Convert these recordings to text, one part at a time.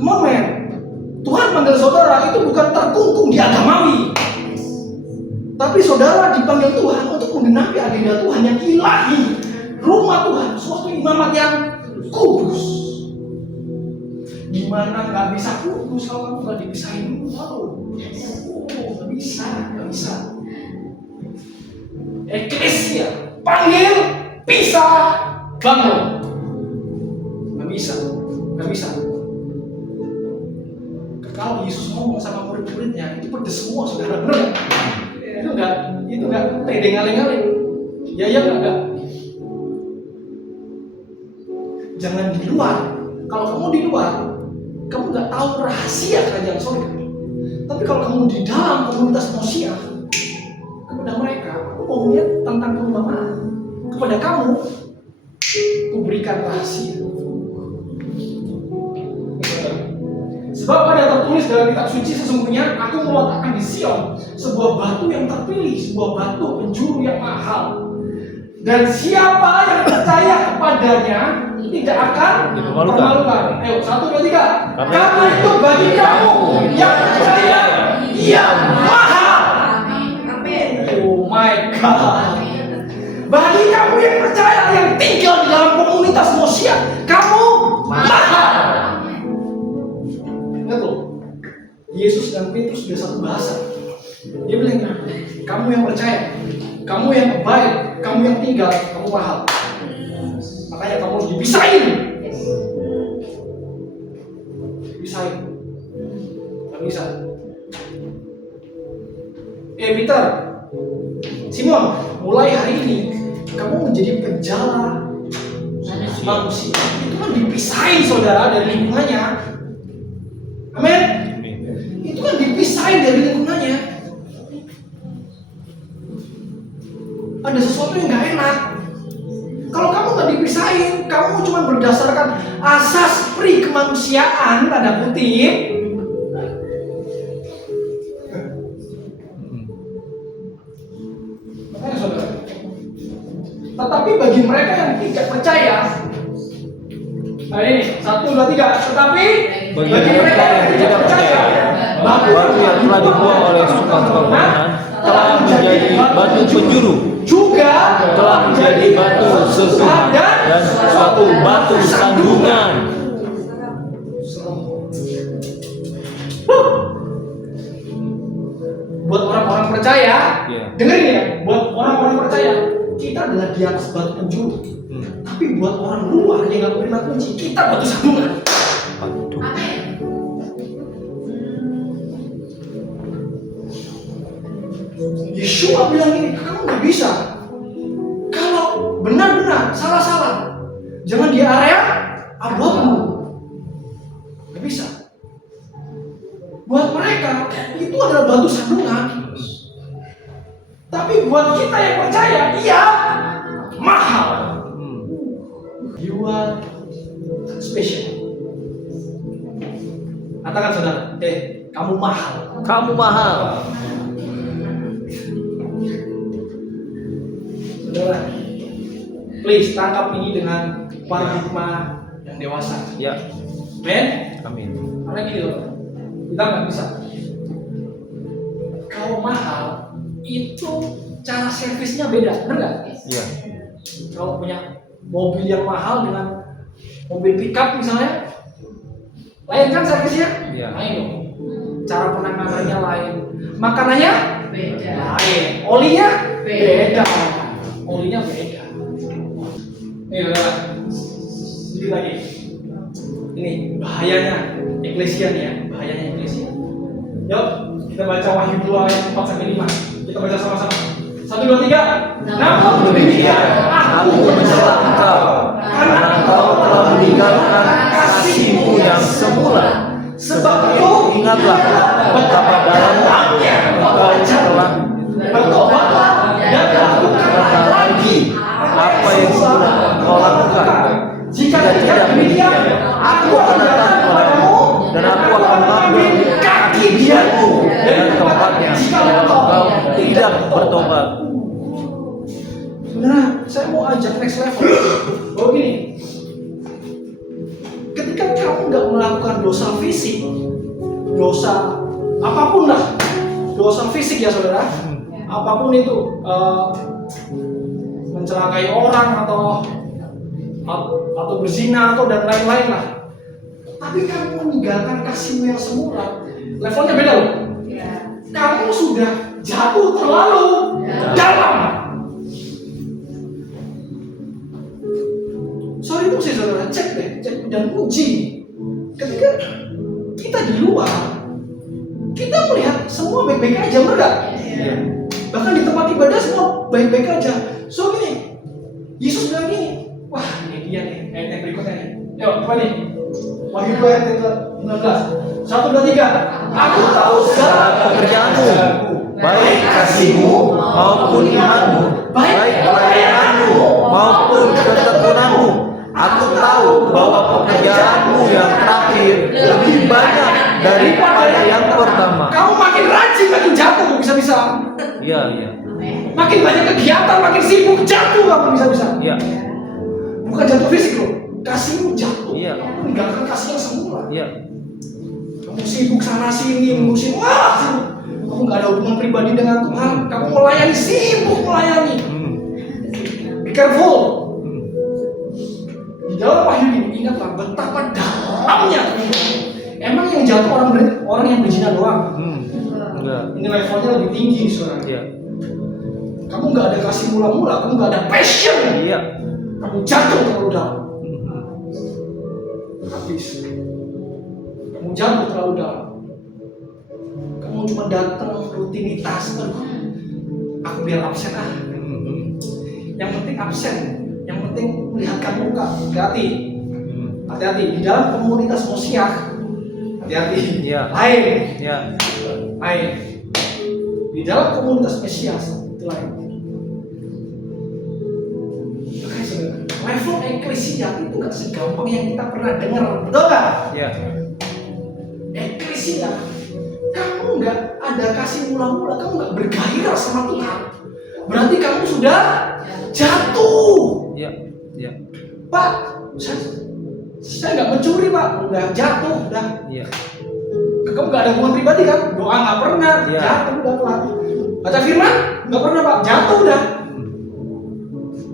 Come on man. Tuhan panggil saudara itu bukan terkungkung di agamawi, tapi saudara dipanggil Tuhan untuk menggenapi agenda Tuhan yang ilahi, rumah Tuhan, suatu imamat yang kudus. Gimana nggak bisa kudus kalau kamu nggak dipisahin dulu? Nggak bisa. Eklesia panggil, pisah, bangun. Nggak bisa. Kalau Yesus ngomong sama murid-muridnya itu pedes semua, saudara, benar? Itu nggak pede ngaling-ngaling. Ya nggak. Jangan di luar. Kalau kamu di luar, kamu nggak tahu rahasia kerajaan surga. Tapi kalau kamu di dalam komunitas manusia, kepada mereka, aku mau melihat tentang perumpamaan. Kepada kamu, kuberikan rahasia. Sebab ada tertulis dalam kitab suci, sesungguhnya aku meletakkan di Sion sebuah batu yang terpilih, sebuah batu penjuru yang mahal. Dan siapa yang percaya kepadanya tidak akan dipermalukan. Ayo, 1, 2, 3. Karena itu bagi kamu yang percaya, ia mahal. Oh my God. Bagi kamu yang percaya, yang tinggal di dalam komunitas manusia, kamu mahal. Ingat loh, Yesus dan Petrus sudah satu bahasa. Dia bilang, kamu yang percaya, kamu yang baik, kamu yang tinggal, kamu mahal. Makanya kamu harus dipisahin. Gak bisa. Peter, Simon, mulai hari ini kamu menjadi penjala manusia. Itu kan dipisahin saudara dari lingkungannya. Amin. Itu kan dipisahin dari lingkungannya. Ada sesuatu yang gak enak. Kalau kamu gak dipisahin, kamu cuma berdasarkan asas pri kemanusiaan, tanda kutip. Makanya saudara. Tetapi bagi mereka yang tidak percaya, nah ini 1, 2, 3. Tetapi bagi mereka yang tidak percaya, batu yang telah dibuang oleh suka-suka telah menjadi batu penjuru, juga telah menjadi batu sesuatu dan suatu batu sandungan. Buat orang-orang percaya, dengerin ya, buat orang-orang percaya, kita adalah di atas batu penjuru. Tapi buat orang luar yang nggak pernah kunci, kita batu sandungan. Yeshua bilang ini, kamu nggak bisa. Kalau benar-benar salah-salah, jangan di area abu-abu. Nggak bisa. Buat mereka itu adalah batu sandungan. Tapi buat kita yang percaya, iya mahal. You are special. Katakan saudara, kamu mahal. Kamu mahal. Saudara, please tangkap ini dengan paradigma yang dewasa. Ya. Amin. Karena gini loh, kita nggak bisa. Kalau mahal itu cara servisnya beda, benar nggak? Iya. Kalau punya mobil yang mahal dengan mobil pickup misalnya, lain kan servisnya? Iya. Lain dong. Cara penanganannya lain, makanannya beda. Lain, olinya beda. Olinya beda. Nih saudara, sedikit lagi. Ini bahayanya eklesia nih ya, bahayanya eklesia. Yuk, kita baca Wahyu 2 ayat 4-5. Kita baca sama-sama. 1, 2, 3. Namun demikian, aku mencela engkau, karena engkau telah meninggalkan kasihmu yang semula. Sebab itu, ingatlah betapa dalamnya engkau telah bertobatlah dan lakukan lagi apa yang sudah engkau lakukan. Jika tidak demikian, aku akan datang kepadamu dan aku akan mengambil kaki dianmu dan tempatnya jika engkau tidak bertobat. Saudara, saya mau ajak next level. Bahwa gini, ketika kamu nggak melakukan dosa fisik, dosa apapun lah, dosa fisik ya saudara, apapun itu, mencelakai orang atau berzina atau dan lain-lain lah. Tapi kamu meninggalkan kasihmu yang semula, levelnya beda loh. Kamu sudah jatuh terlalu dalam. Sorry itu sih saudara, cek dan uji. Ketika kita di luar, kita melihat semua baik-baik aja, benar nggak? Bahkan di tempat ibadah semua baik-baik aja. So gini, Yesus bilang gini, wah ini dia nih, ayat yang berikutnya nih. Yuk, apa nih? Wahyu 2 ayat 19. 1, 2, 3. Aku tahu segala pekerjaanmu, baik kasihmu maupun imanmu, baik pelayananmu maupun ketekunanmu. Aku tahu bahwa pekerjaanmu yang terakhir lebih banyak daripada yang pertama. Kamu makin rajin, makin jatuh bisa-bisa. Iya. Makin banyak kegiatan, makin sibuk, jatuh kamu bisa-bisa. Iya. Bukan jatuh fisik loh, kasihmu jatuh. Iya. Kamu meninggalkan kasih yang semula. Iya. Kamu sibuk sana sini, ngurusin sibuk. Kamu nggak ada hubungan pribadi dengan Tuhan. Kamu melayani, sibuk melayani. Be careful. Di dalam wahyu ini ingatlah betapa dalamnya. Emang yang jatuh orang yang berzina doang. Enggak. Ini levelnya lebih tinggi saudara. Iya. Kamu nggak ada kasih mula-mula, kamu nggak ada passion. Iya. Kamu jatuh terlalu dalam. Habis. Kamu jatuh terlalu dalam. Kamu cuma datang rutinitas. Aku biar absen ah. Yang penting absen. Yang penting melihat kamu muka. Hati-hati. Hati-hati di dalam komunitas Mosiah. Hati-hati. Iya. Lain. Iya. Lain. Di dalam komunitas Mesias itu lain. Makanya saudara, level eklesia itu gak segampang yang kita pernah dengar, betul gak? Iya. Eklesia, kamu gak ada kasih mula-mula, kamu gak bergairah sama Tuhan, berarti kamu sudah jatuh. Iya. Iya. Pak, saya gak mencuri pak, udah jatuh, udah. Iya. Kamu gak ada hubungan pribadi kan? Doa gak pernah, Iya. jatuh udah pelan. Baca firman gak pernah pak, jatuh udah.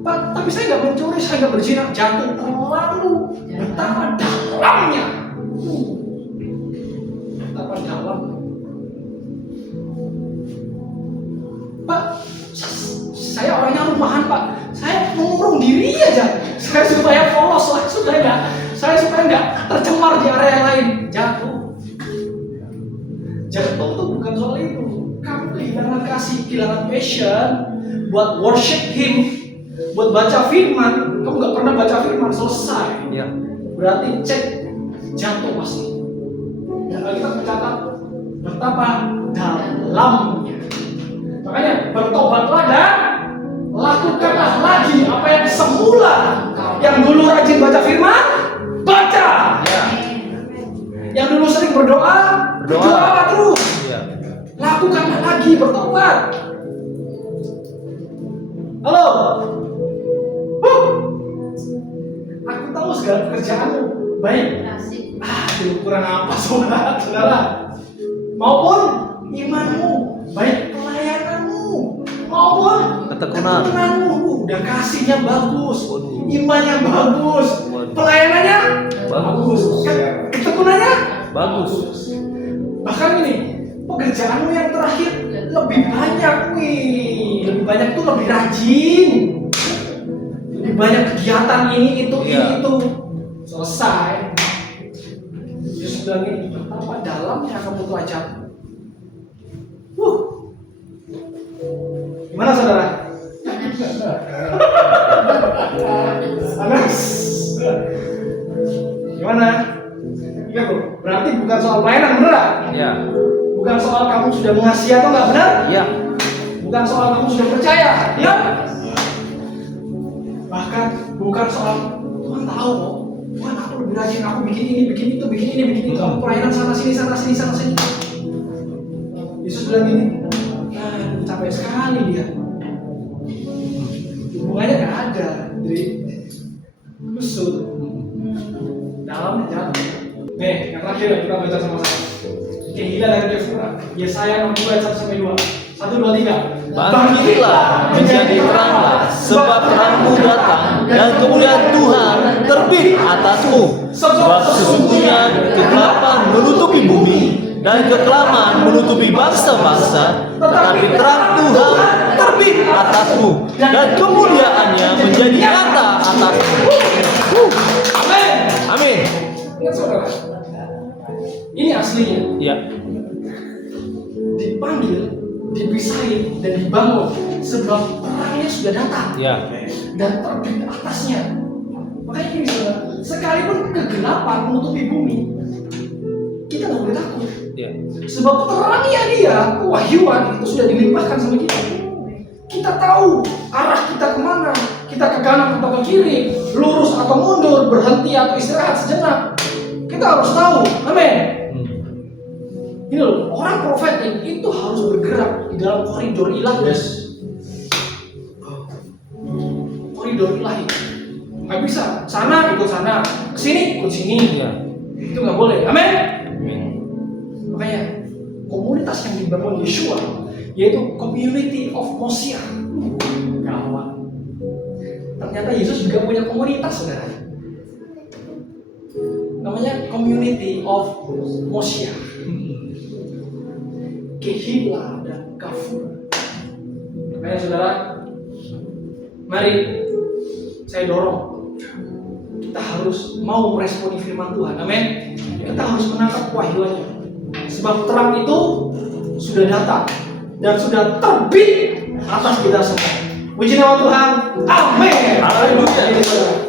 Pak, tapi saya gak mencuri, saya gak berzina, jatuh terlalu. Betapa dalamnya. Betapa dalam. Pak, saya orangnya rumahan pak. Saya mengurung diri aja. Saya supaya polos lah, saya supaya nggak tercemar di area lain. Jatuh itu bukan soal itu. Kamu kehilangan kasih, kehilangan passion buat worship Him, buat baca firman. Kamu nggak pernah baca firman, selesai. Iya. Berarti cek, jatuh pasti. Dan kita mencatat betapa dalamnya. Makanya bertobatlah dan lakukanlah lagi apa yang semula. Yang dulu rajin baca firman, baca. Iya. Yang dulu sering berdoa terus. Iya. Lakukanlah lagi, bertobat. Halo. Aku tahu segala pekerjaanmu baik. Kurang apa saudara? Maupun imanmu, baik pelayananmu, maupun ketekunanmu. Udah kasihnya bagus, imannya bagus, pelayanannya bagus, ketekunannya bagus. Bahkan ini pekerjaanmu yang terakhir lebih banyak nih, lebih banyak tuh lebih rajin, lebih banyak kegiatan ini itu. Selesai. Yesus bilang ini, betapa dalamnya kamu telah jatuh. Gimana saudara? Panas. Gimana? Iya bro. Berarti bukan soal pelayanan, bener gak? Iya. Bukan soal kamu sudah mengasihi atau nggak, benar? Iya. Bukan soal kamu sudah percaya, ya? Bahkan bukan soal Tuhan tahu kok. Tuhan aku lebih rajin, aku bikin ini, bikin itu. Aku pelayanan sana sini. Yesus bilang gini, capek sekali dia. Hubungannya nggak ada, jadi kusut. Dalamnya jatuh. Nih, yang terakhir kita baca sama-sama. Kehilah dan kefura. Yesaya 62 ayat 1-2. 1, 2, 3. Bangkitlah, menjadi teranglah, sebab terangmu datang, dan kemuliaan Tuhan terbit atasmu. Sebab sesungguhnya kegelapan menutupi bumi, dan kekelaman menutupi bangsa-bangsa, tetapi terang Tuhan terbit atasmu, dan kemuliaannya menjadi nyata atasmu. Amin. Amin. Ingat saudara, ini aslinya. Ya. Dipanggil, dipisahin, dan dibangun sebab terangnya sudah datang Ya. dan terbit atasnya. Makanya ini saudara, sekalipun kegelapan menutupi bumi, kita nggak boleh takut. Ya. Sebab terangnya dia, kewahyuan itu sudah dilimpahkan sama kita. Kita tahu arah kita kemana, kita ke kanan atau ke kiri, lurus atau mundur, berhenti atau istirahat sejenak. Kita harus tahu, amin. Ini loh, orang profetik itu harus bergerak di dalam koridor ilahi. Koridor ilahi. Nggak bisa, sana ikut sana, kesini ikut sini. Ya. Itu nggak boleh, amin. Amin. Makanya komunitas yang dibangun Yeshua yaitu community of Mosiah. Kawan. Ternyata Yesus juga punya komunitas, saudara. Namanya community of Mosiah. Kehilah dan kafur. Makanya saudara, mari saya dorong kita harus mau meresponi firman Tuhan, amin. Kita harus menangkap kewahyuannya. Sebab terang itu sudah datang dan sudah terbit atas kita semua. Puji nama Tuhan, amin. Haleluya.